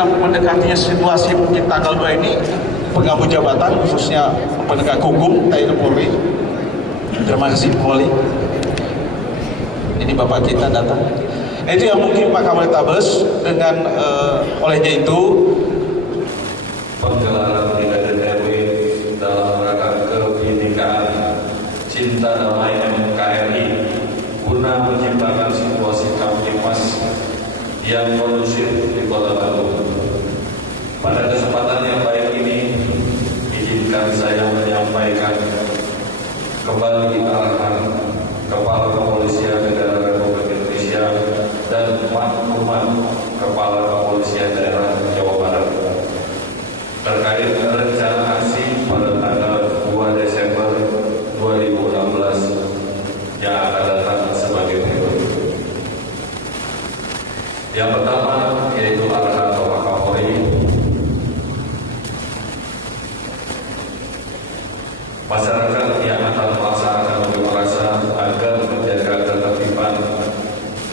dengan mendekati situasi mungkin tanggal 2 ini, pengampu jabatan khususnya penegak hukum TNI Polri, terima kasih Polri, ini Bapak kita datang. Itu yang mungkin Pak Kapolres dengan olehnya itu penggelaran Brigade RW dalam rangka kebinekaan cinta damai NKRI guna menciptakan situasi kamtipmas yang kondusif di Kota Bandung. Pada kesempatan yang baik ini, izinkan saya menyampaikan kembali arahan Kepala Kepolisian Negara Republik Indonesia dan maklumat Kepala Kepolisian Daerah Jawa Barat terkait rencana aksi pada tanggal 2 Desember 2016 yang akan datang sebagai berikut. Yang pertama yaitu arahan Bapak Kapolri, masyarakat yang akan melaksanakan unjuk rasa agar menjaga ketertiban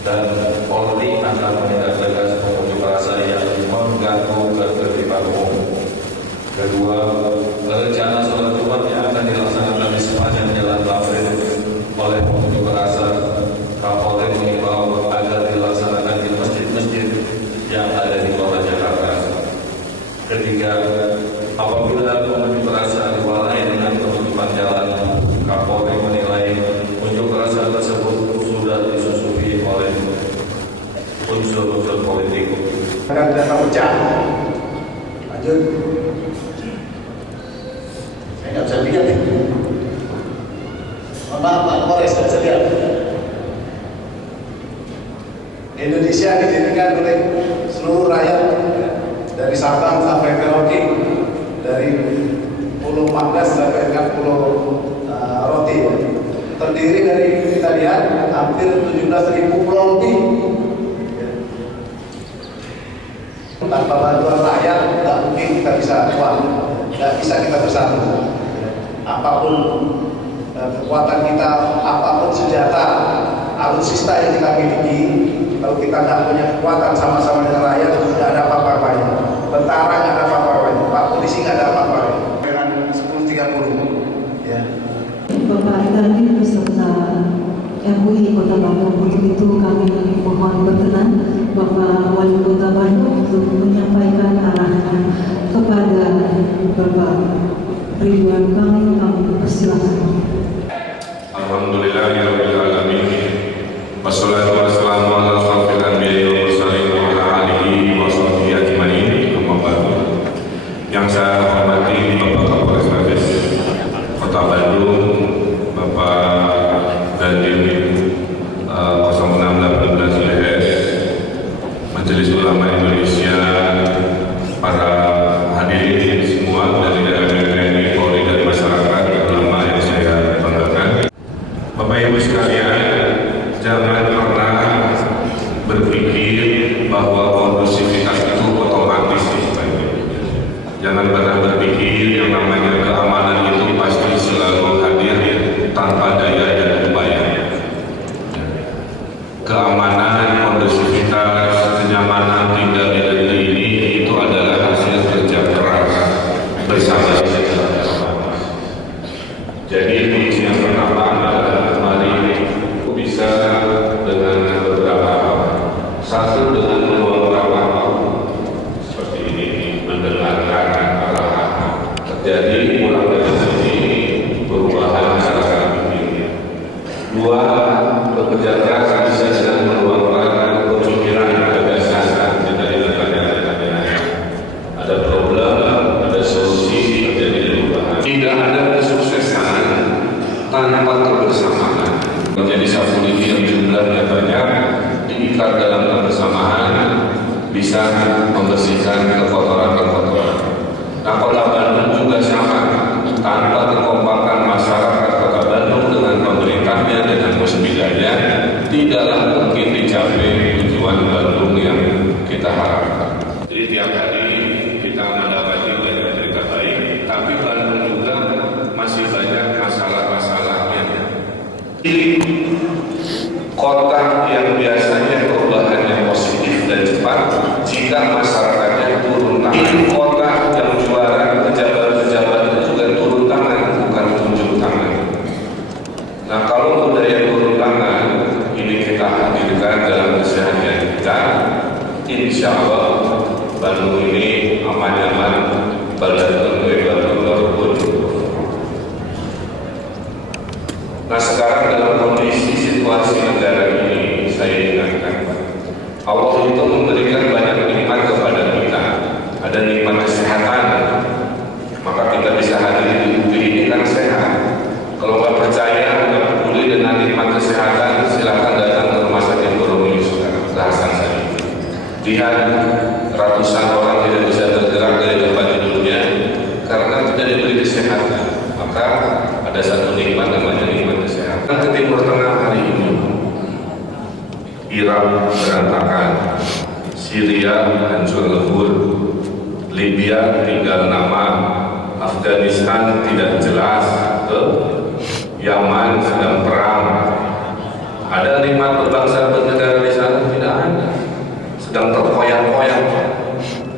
dan Polri akan menindak tegas pengunjuk rasa yang mengganggu ketertiban umum. Kedua, rencana sholat Jumat yang akan dilaksanakan di sepanjang Jalan Tamrin oleh pengunjuk rasa, Kapolri mengimbau agar dilaksanakan di masjid-masjid yang ada di Kota Jakarta. Ketiga, apabila pengunjuk rasa diwarai dengan penutupan jalan, Kapolri menilai unjuk rasa tersebut sudah disusupi oleh unsur-unsur politik. Akan datang pecah. Lanjut. Saya nggak bisa lihat ini. Maaf Pak Kapolres, nggak bisa lihat. Indonesia didirikan oleh seluruh rakyat dari Sabang sampai Merauke, dari Pulau 14 sampai dengan Pulau Roti. Terdiri dari kita lihat hampir 17.000 pulau lebih. Tanpa bantuan rakyat, tidak mungkin kita bisa kuat, tidak bisa kita bersatu. Apapun kekuatan kita, apapun senjata, alutsista yang kita miliki, kalau kita tidak punya kekuatan sama-sama dengan rakyat, tidak ada apa-apanya. Tentara nggak ada apa-apanya, Pak Polisi nggak ada apa-apanya. Dengan 10.30, ya. Bapak tadi beserta MUI Kota Bandung, untuk itu kami mohon berkenan Bapak Wali Kota Bandung untuk menyampaikan arahan kepada Bapak Ridwan Kamil. Kami persilakan. Alhamdulillahirabbil alamin. Wassalatu wassalamu ala asyrofil anbiya'i wal mursalin wa ala alihi wa sahbihi ajmain. Amma ba'du. Yang saya hormati Bapak Kapolres Kota Bandung, Bapak Dandim 0618 LS, Majelis Ulama Indonesia, para hadirin semua dari TNI Polri dan masyarakat ulama yang saya banggakan. Bapak Ibu sekalian, jangan pernah berpikir bahwa kondusivitas itu otomatis. Jangan pernah berpikir yang namanya keamanan itu pasti selalu hadir tanpa daya dan upaya. Keamanan, kondusivitas, kenyamanan tinggal di negeri ini itu adalah hasil kerja keras bersama. Jadi yang pertama adalah mari bisa dengan beberapa hal. Satu, dengan meluangkan waktu seperti ini, mendengarkan arahan. Terjadi mulai dari sini perubahan cara berpikir. Dua, bekerja keras bisa dengan meluangkan pemikiran gagasan dari rekan-rekan. Ada problem, ada solusi, terjadi perubahan. Tidak ada kesuksesan tanpa kebersamaan. Menjadi satu lini yang jumlahnya banyak, diikat dalam kebersamaan, bisa membersihkan kekotoran-kekotoran. Nah, Kota Bandung juga sama, tanpa kekompakan masyarakat Kota Bandung dengan pemerintahnya, dengan musbidahnya, tidaklah mungkin dicapai tujuan Bandung yang kita harapkan. Jadi tiap hari kita mendapati banyak berita baik, tapi Bandung juga masih banyak masalah-masalahnya. Kota yang biasanya perubahannya positif dan cepat, jika masyarakatnya Tapi kota yang juara, pejabat-pejabat itu juga turun tangan, bukan tunjuk tangan. Nah, kalau budaya turun tangan ini kita hadirkan dalam keseharian kita, insya Allah Bandung ini aman-aman, baladun webadun. Nah, sekarang dalam kondisi situasi negara ini, saya ingatkan, Allah itu memberikan banyak nikmat kepada kita. Ada nikmat kesehatan, maka kita bisa hadir di UPI ini kan sehat. Kalau nggak percaya, nggak peduli dengan nikmat kesehatan, silakan datang ke Rumah Sakit Boromir sekarang, ke Hasan Sadikin. Lihat ratusan orang tidak bisa tergerak dari tempat tidurnya karena tidak diberi kesehatan. Maka ada satu nikmat namanya nikmat kesehatan. Ke Timur Tengah hari ini, Irak berantakan, Syria hancur lebur, Libya tinggal nama, Afghanistan tidak jelas, Yaman sedang perang. Ada nikmat berbangsa bernegara di sana? Tidak ada. Sedang terkoyak-koyak.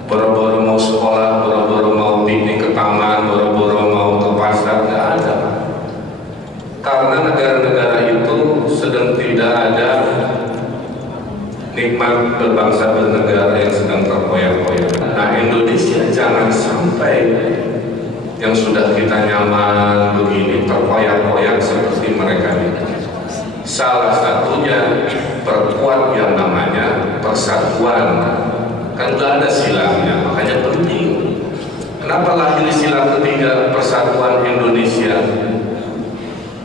Boro-boro mau sekolah, boro-boro mau piknik ke taman, boro-boro mau ke pasar, tidak ada. Karena negara-negara itu sedang tidak ada nikmat berbangsa bernegara yang sedang terkoyak-koyak. Nah, Indonesia jangan sampai yang sudah kita nyaman begini terkoyak-koyak seperti mereka ini. Salah satunya perkuat yang namanya persatuan. Kan udah ada silangnya, makanya penting. Kenapa lahir sila ketiga persatuan Indonesia?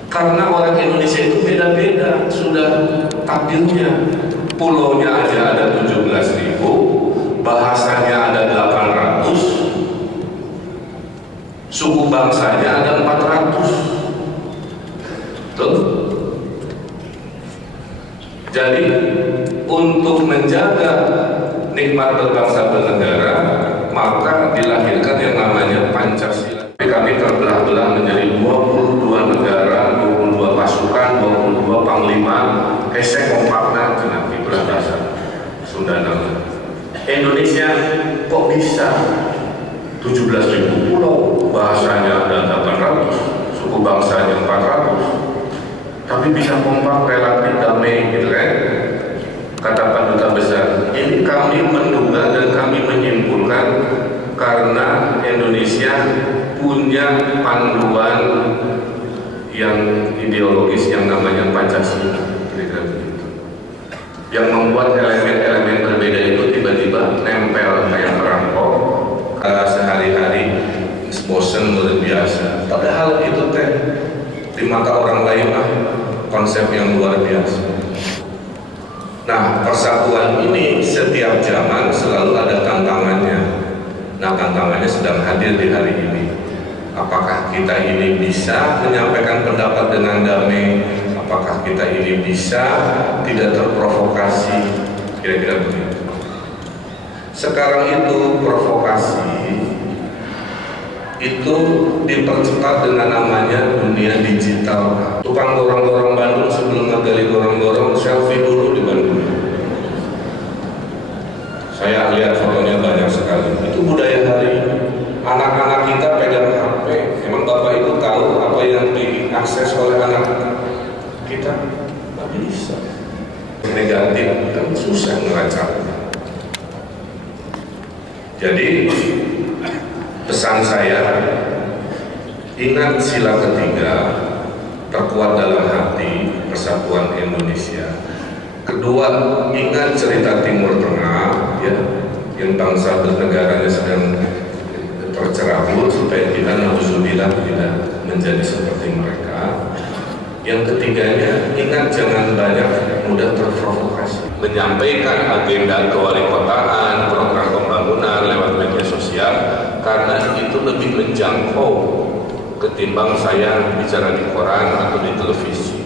Karena orang Indonesia itu beda-beda, sudah takdirnya. Pulaunya aja ada 17.000, bahasanya ada 800, suku bangsanya ada 400. Tuh. Jadi untuk menjaga nikmat berbangsa bernegara, maka dilahirkan yang namanya Pancasila. Kami terbelah-belah menjadi 22 negara, 22 pasukan, 22 panglima, hesek kompakna jenaki berbahasa Sunda nama. Indonesia kok bisa 17.000 pulau, bahasanya ada 800, suku bangsanya 400, tapi bisa kompak, relatif damai gitu kan? Kata Pak Duta Besar, ini kami menduga dan kami menyimpulkan karena Indonesia punya panduan yang ideologis yang namanya Pancasila, kira-kira begitu. Yang membuat elemen-elemen berbeda itu tiba-tiba nempel kayak perangkok sehari-hari, bosan luar biasa. Padahal itu teh di mata orang lain konsep yang luar biasa. Nah, persatuan ini setiap zaman selalu ada tantangannya. Nah, tantangannya sedang hadir di hari ini. Apakah kita ini bisa menyampaikan pendapat dengan damai? Apakah kita ini bisa tidak terprovokasi? Kira-kira begitu. Sekarang itu provokasi itu dipercepat dengan namanya dunia digital. Tukang dorong-dorong Bandung sebelum ngegali dorong-dorong selfie dulu di Bandung. Saya lihat fotonya banyak sekali. Itu budaya hari ini. Anak-anak kita pegang HP. Emang Bapak itu tahu apa yang diakses oleh anak kita? Nggak bisa. Negatif kan susah ngelacaknya. Jadi pesan saya, ingat sila ketiga, terkuat dalam hati, persatuan Indonesia. Kedua, ingat cerita Timur Tengah, ya, yang bangsa bernegaranya sedang tercerabut supaya kita nauzubillah tidak menjadi seperti mereka. Yang ketiganya, ingat jangan banyak mudah terprovokasi. Menyampaikan agenda kewalikotaan, program pembangunan lewat media sosial, karena itu lebih menjangkau ketimbang saya bicara di koran atau di televisi.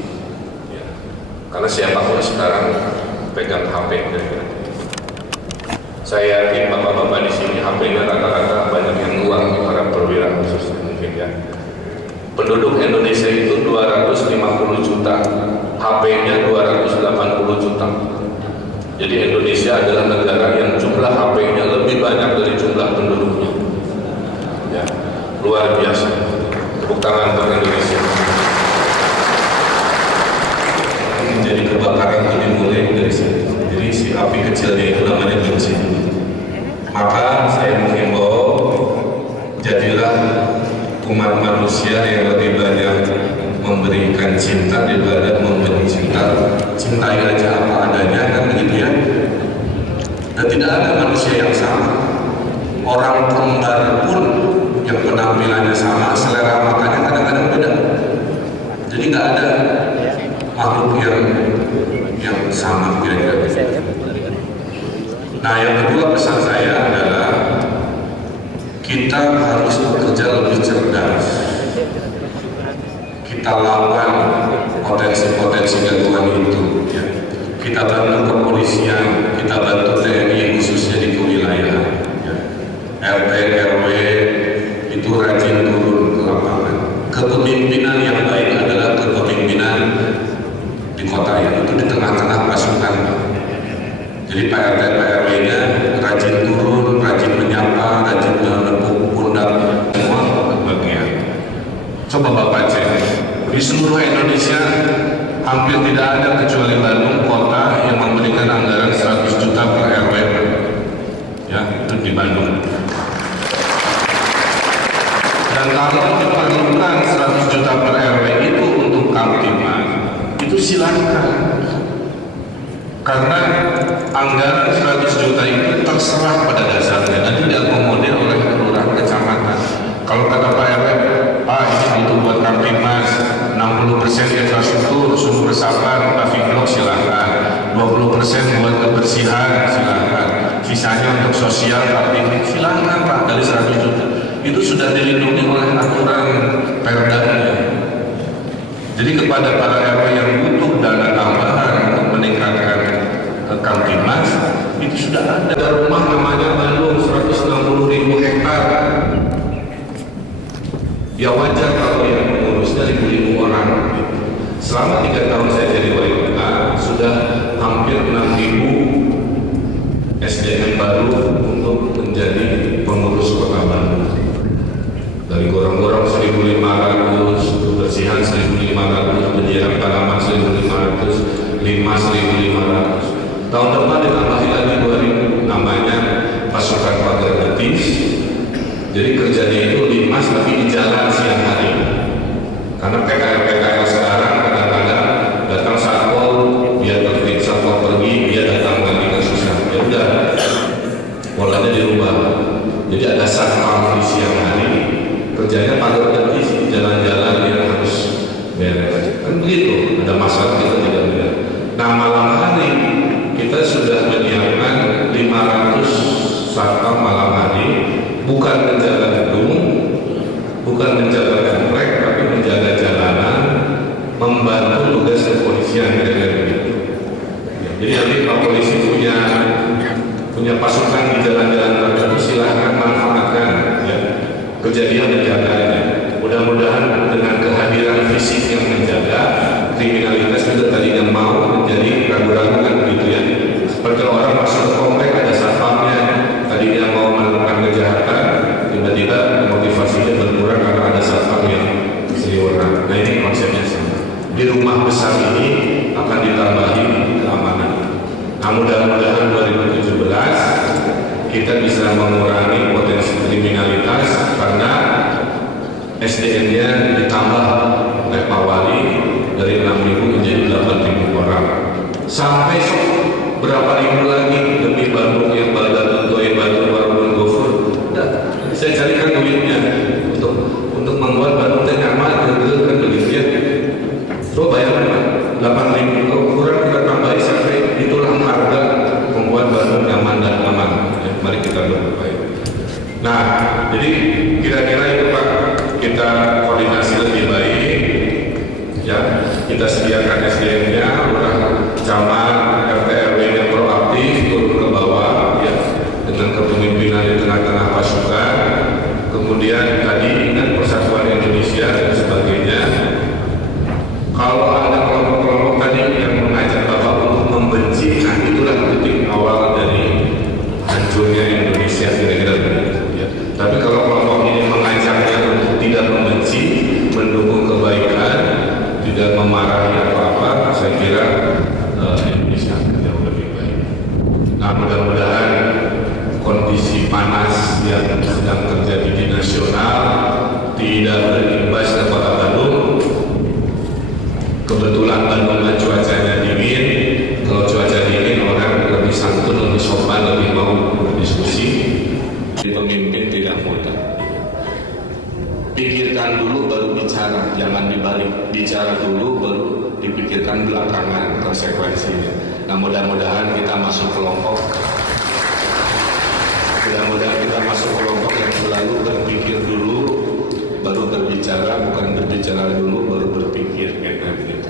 Ya. Karena siapapun sekarang pegang HP. Saya yakin bapak-bapak di sini HP-nya rata-rata banyak yang luang, para perwira khusus mungkin ya. Penduduk Indonesia itu 250 juta, HP-nya 280 juta. Jadi Indonesia adalah negara yang jumlah HP-nya lebih banyak dari jumlah penduduk luar biasa. Tepuk tangan untuk Indonesia. Menjadi kebakaran itu dimulai dari sini. Jadi si api kecilnya itu namanya benci. Maka saya menghimbau, jadilah umat manusia yang lebih banyak memberikan cinta daripada memberi cinta. Cintai aja apa adanya, kan begitu ya. Dan tidak ada manusia yang sama. Orang kembar pun yang penampilannya sama, selera makannya kadang-kadang beda. Jadi nggak ada makhluk yang sama kira-kira. Nah, yang kedua pesan saya adalah kita harus bekerja lebih cerdas. Kita lawan potensi-potensi gangguan itu. Ya. Kita bantu kepolisian, kita bantu TNI khususnya di kewilayahan. Ya. RT RW itu rajin turun ke lapangan. Kepemimpinan yang baik adalah kepemimpinan di kota ya, itu di tengah-tengah pasukan. Jadi Pak RT Pak RW-nya rajin turun, rajin menyapa, rajin menepuk pundak semua bagian. Coba Bapak cek di seluruh Indonesia hampir tidak ada kecuali Bandung kota yang memberikan anggaran 100 juta per RW. Ya, itu di Bandung. Dan kalau diperlukan 100 juta per RW itu untuk Kamtimas, itu silakan. Karena anggaran 100 juta itu terserah pada dasarnya dan tidak diakomodir oleh kelurahan kecamatan. Kalau kata Pak RW, Pak ini butuh buat Kamtimas, 60% infrastruktur, sumur resapan, paving blok silakan, 20% buat kebersihan silakan, sisanya untuk sosial paving silakan Pak dari 100 juta. Itu sudah dilindungi oleh aturan perdanya. Jadi kepada para RW yang butuh dana tambahan untuk meningkatkan Kamtimas, itu sudah ada rumah namanya Bandung 160.000 hektar. Ya wajar kalau yang mengurusnya 1.000 orang. Selama 3 tahun saya jadi wali kota, sudah hampir 6.000 SDM baru untuk menjadi pengurus kota Bandung. Dari gorong-gorong 1.500, kebersihan 1.500, penyiaran tanaman 1.500, 1.500. Tahun depan ditambahi lagi 2.000, namanya pasukan pagar betis. Jadi kerjanya itu 5 tapi di jalan siang hari. Karena PKL sekarang kadang-kadang datang satpol, dia tertib, satpol pergi, dia datang lagi kan susah. Ya udah, polanya dirubah. Jadi ada satpam di siang hari, kerjanya pagar betis, jalan-jalan yang harus beres. Kan begitu, ada masalah kita tidak beres. Nah malam hari kita sudah menyiapkan 500 satpam malam hari, bukan menjaga gedung, bukan menjaga komplek, tapi menjaga jalanan, membantu tugas kepolisian gitu. Jadi nanti kalau polisi punya pasukan di jalan-jalan tertentu silahkan manfaatkan ya. Kejadian menjaganya. Mudah-mudahan dengan kehadiran fisik yang menjaga, kriminalitas juga tadinya mau menjadi ragu-ragu kan begitu ya. Seperti orang masuk ke komplek ada satpamnya, tadinya mau melakukan kejahatan, tiba-tiba motivasinya berkurang karena ada satpam yang seliweran. Nah ini konsepnya sama. Di rumah besar ini akan ditambahi keamanan. Nah mudah-mudahan 2017 kita bisa mengurangi potensi kriminalitas karena SDM-nya ditambah oleh Pak Wali dari 6.000 menjadi 8.000 orang. Sampai berapa ribu lagi demi Bandung yang Batu Warung Gofur. Saya carikan duitnya untuk membuat Bandung nyaman, kan begitu ya. So bayangkan 8.000 kurang kita tambahi sampai itulah harga membuat Bandung nyaman dan aman. Ya, mari kita berdoa. Nah, jadi kira-kira itu Pak, kita koordinasi lebih baik. Ya, kita sediakan SDM-nya, lurah, camat, RT RW yang proaktif turun ke bawah, ya, dengan kepemimpinan di tengah-tengah pasukan. Kemudian tadi ingat persatuan Indonesia dan sebagainya. Kalau ada kelompok-kelompok tadi yang mengajak Bapak untuk membenci, nah itulah titik awal dari hancurnya Indonesia kira-kira. Ya. Tapi kalau kelompok ini mengajaknya untuk yang sedang terjadi di nasional tidak berimbas ke Kota Bandung. Kebetulan Bandung cuacanya dingin. Kalau cuaca dingin orang lebih santun, lebih sopan, lebih mau berdiskusi. Pemimpin tidak mudah. Pikirkan dulu baru bicara, jangan dibalik. Bicara dulu baru dipikirkan belakangan konsekuensinya. Nah, mudah-mudahan kita masuk kelompok. Mudah-mudahan kita masuk kelompok yang selalu berpikir dulu baru berbicara, bukan berbicara dulu baru berpikir, kayak gitu.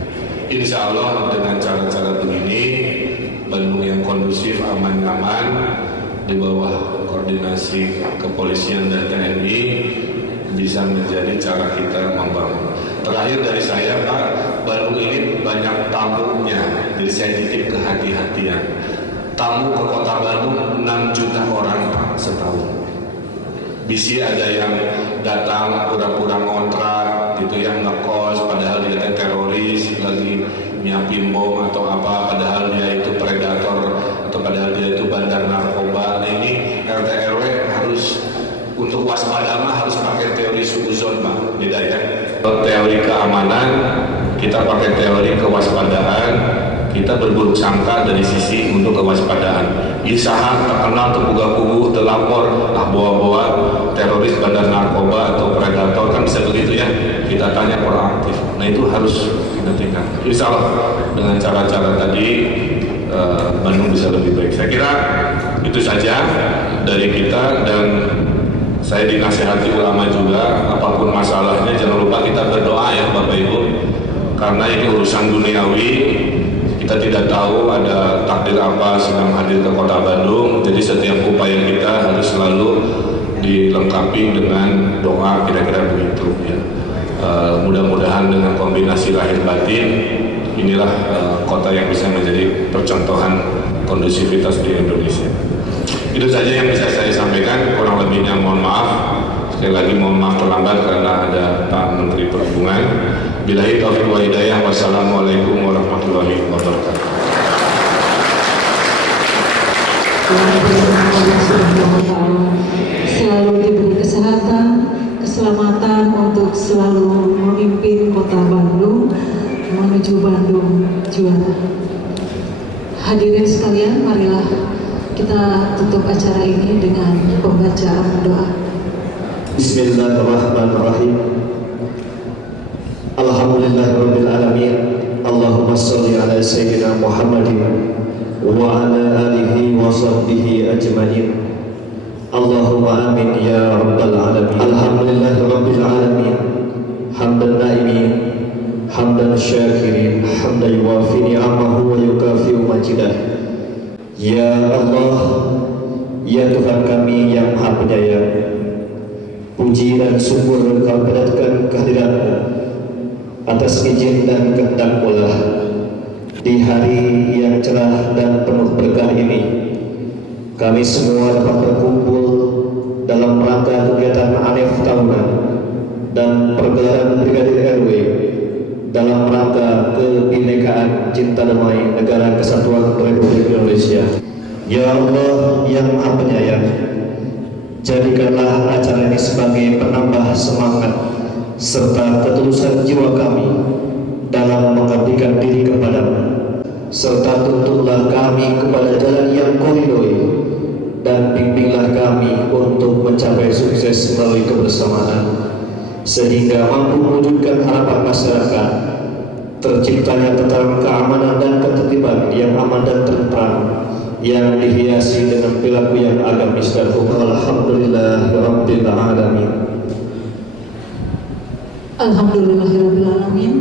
Insya Allah dengan cara-cara begini, Bandung yang kondusif, aman, nyaman, di bawah koordinasi kepolisian dan TNI bisa menjadi cara kita membangun. Terakhir dari saya, Pak, Bandung ini banyak tamunya, jadi saya titip kehati-hatian. Tamu ke Kota Bandung 6 juta orang, Pak, setahun. Bisi ada yang datang pura-pura ngontrak gitu, yang ngekos padahal dia teroris lagi nyiapin bom atau apa, padahal dia itu predator atau padahal dia itu bandar narkoba. Nah, ini RT RW harus untuk waspada mah harus pakai teori suzon, Pak, beda ya. Teori keamanan kita pakai teori kewaspadaan, kita berburuk sangka dari sisi untuk kewaspadaan. Isahan terkenal terbuka-buku terlapor bawa-bawa teroris bandar narkoba atau predator, kan bisa begitu ya, kita tanya proaktif. Nah, itu harus kita tingkatkan. Insya Allah dengan cara-cara tadi Bandung bisa lebih baik. Saya kira itu saja dari kita, dan saya dinasihati ulama juga, apapun masalahnya jangan lupa kita berdoa ya Bapak Ibu, karena ini urusan duniawi. Kita tidak tahu ada takdir apa sedang hadir ke Kota Bandung. Jadi setiap upaya kita harus selalu dilengkapi dengan doa, kira-kira begitu ya. Mudah-mudahan dengan kombinasi lahir batin inilah kota yang bisa menjadi percontohan kondusivitas di Indonesia. Itu saja yang bisa saya sampaikan, kurang lebihnya mohon maaf. Sekali lagi mohon maaf terlambat karena ada Pak Menteri Perhubungan. Billahi taufiq wa hidayah. Wassalamualaikum warahmatullahi wabarakatuh. Selalu diberi kesehatan, keselamatan untuk selalu memimpin Kota Bandung menuju Bandung juara. Hadirin sekalian, marilah kita tutup acara ini dengan pembacaan doa. Bismillahirrahmanirrahim. Alhamdulillahirabbil alamin. Allahumma shalli ala sayyidina Muhammadin wa ala alihi wa sahbihi ajmain. Allahumma amin ya rabbal alamin. Alhamdulillahirabbil alamin. Hamdan naimin, hamdan syakirin, hamdan yuwafi ni'amahu wa yukafi'u majidah. Ya Allah, ya Tuhan kami yang Maha Penyayang, puji dan syukur kami panjatkan kehadirat-Mu atas izin dan kehendak-Mu lah di hari yang cerah dan penuh berkah ini kami semua dapat berkumpul dalam rangka kegiatan ANEF tahunan dan pergelaran Brigadir RW dalam rangka kebinekaan cinta damai negara kesatuan Republik Indonesia. Ya Allah yang Maha Penyayang, jadikanlah acara ini sebagai penambah semangat serta ketulusan jiwa kami dalam mengabdikan diri kepada-Mu, serta tuntunlah kami kepada jalan yang Kau ridhoi dan bimbinglah kami untuk mencapai sukses melalui kebersamaan, sehingga mampu mewujudkan harapan masyarakat, terciptanya tatanan keamanan dan ketertiban yang aman dan tentram, yang dihiasi dengan perilaku yang agamis dan hukum. Alhamdulillahirabbil alamin. Alhamdulillahirabbil alamin.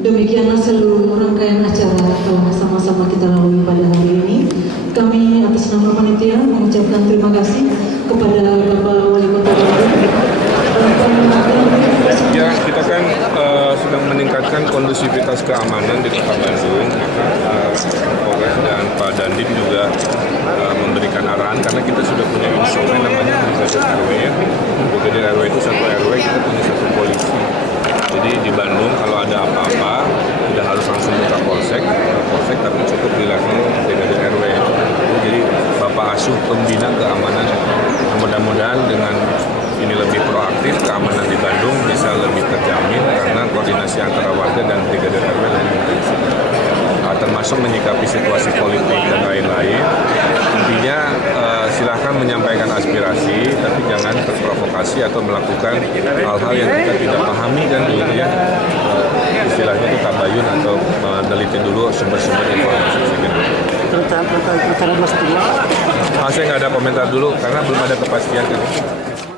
Demikianlah seluruh rangkaian acara telah sama-sama kita lalui pada hari ini. Kami atas nama panitia mengucapkan terima kasih kepada Bapak Wali Kota Bandung. Ya, kita kan sedang meningkatkan kondusivitas keamanan di Kota Bandung. Polres dan Pak Dandim juga memberikan arahan, karena kita sudah punya instrumen namanya Brigadir RW ya. Brigadir RW itu satu RW, kita punya satu polisi. Jadi di Bandung kalau ada apa-apa tidak harus langsung buka polsek, tapi cukup di level Brigadir RW. Jadi Bapak Asuh pembina keamanan. Mudah-mudahan dengan termasuk menyikapi situasi politik dan lain-lain. Intinya silahkan menyampaikan aspirasi, tapi jangan terprovokasi atau melakukan hal-hal yang kita tidak pahami dan dulunya istilahnya itu tabayun atau meneliti dulu sumber-sumber informasi. Rencana Mas Tunggal? Saya nggak ada komentar dulu karena belum ada kepastian kan.